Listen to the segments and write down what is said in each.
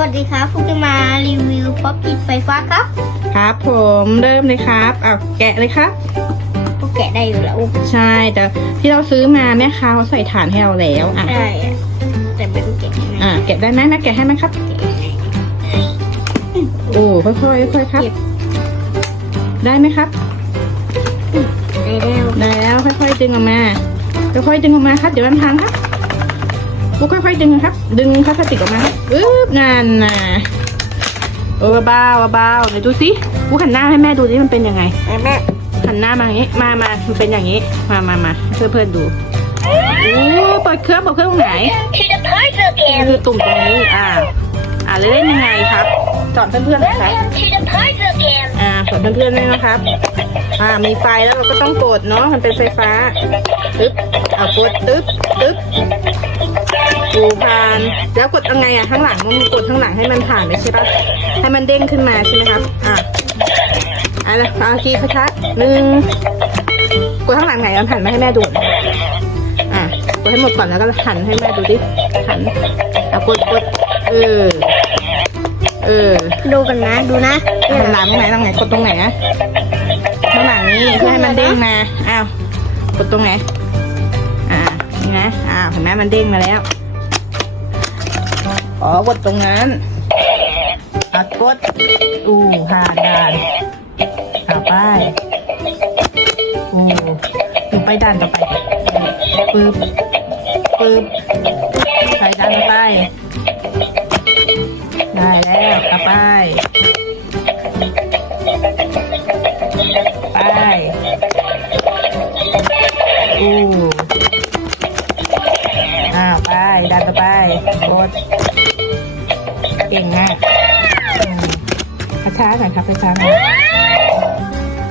วัสดีครับฟุกจะมารีวิวป๊อปอิทไฟฟ้าครับ ครับ ผมเริ่มเลยครับเอาแกะเลยครับฟุกแกะได้อยู่แล้วใช่แต่ที่เราซื้อมาแม่ค้าเขาใส่ฐานให้เราแล้วอะใช่อะแต่ไม่รู้แกะยังไงอะแกะได้ไหมแม่แกะให้ไหมครับโอ้ค่อยๆค่อยๆครับ ได้ไหมครับ ได้แล้วได้แล้วค่อยๆดึงออกมาค่อยๆดึงออกมาครับ เดี๋ยวมันพังครับ กูค่อยๆดึงนะครับ ดึงพลาสติกออกมาครับอึ๊บนั่นน่ะโอ้เบาๆเบาๆเดี๋ยวดูสิกูหันหน้าให้แม่ดูสิมันเป็นยังไงแม่แม่หันหน้ามาอย่างนี้ มามามันเป็นอย่างนี้ มามามาเพื่อนเพื่อนๆดูโอ้เปิดเครื่องเปิดเครื่องตรงไหนที่จะพายเจอเกมคือตุ่มตรงนี้อ่าอ่าเล่นยังไงครับสอนเพื่อนๆนะครับที่จะพายเจอเกมอ่าสอนเพื่อนๆด้วยนะครับ อ่า มีไฟแล้วเราก็ต้องกดเนาะ มันเป็นไฟฟ้า ตึ๊บ เอากดตึ๊บ ตึ๊บ ดูผ่าน แล้วกดยังไงอะข้างหลังมันกดข้างหลังให้มันผ่านเลยใช่ปะให้มันเด้งขึ้นมาใช่ไหมครับอะอะแล้วเอาทีชัดๆหนึ่งกดข้างหลังไหนเอาหันมาให้แม่ดูอะกดให้หมดก่อนแล้วก็หันให้แม่ดูดิหันเอากดกดเออเออดูกันนะดูนะข้างหลังตรงไหนตรงไหนกดตรงไหนนะข้างหลังนี้เพื่อให้มันเด้งมาอ้าวกดตรงไหนอ่านี่นะอ้าวเห็นไหมมันเด้งมาแล้ว อ๋อกดตรงนั้นอะกดอู้ผ่าด่านต่อไปอู้ถึงไปด่านต่อไปปึ๊บปึ๊บไปด่านต่อไป ได้แล้วต่อไป ไปอู้อ้าไปดันต่อไปกด เก่งมากอืมช้าๆหน่อยครับช้าๆหน่อย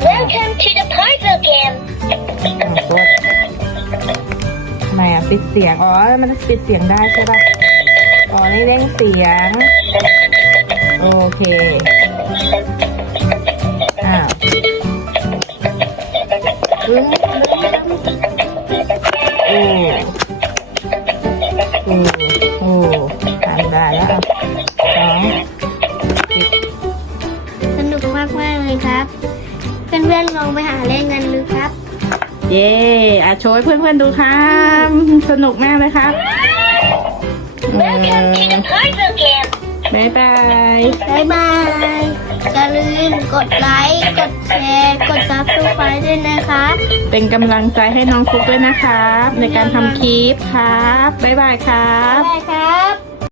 Welcome to the Piper Game อ้าวกดทำไมอะปิดเสียง อ๋อ มันปิดเสียงได้ใช่ป่ะ อ๋อนี่เร่งเสียง โอเค อ้าวลึ้งโอ้โอ้โอ้ เพื่อนๆลองไปหาเล่นกันดูครับ เย้อะโชว์ให้เพื่อนๆดูครับ สนุกมากเลยครับเออ Piper Game บ๊ายบาย บายบายอย่าลืมกดไลค์ กดแชร์ กด subscribe ด้วยนะครับเป็นกำลังใจให้น้องฟุกด้วยนะครับ ในการทำคลิปครับ บ๊ายบายครับบ๊ายบายครับ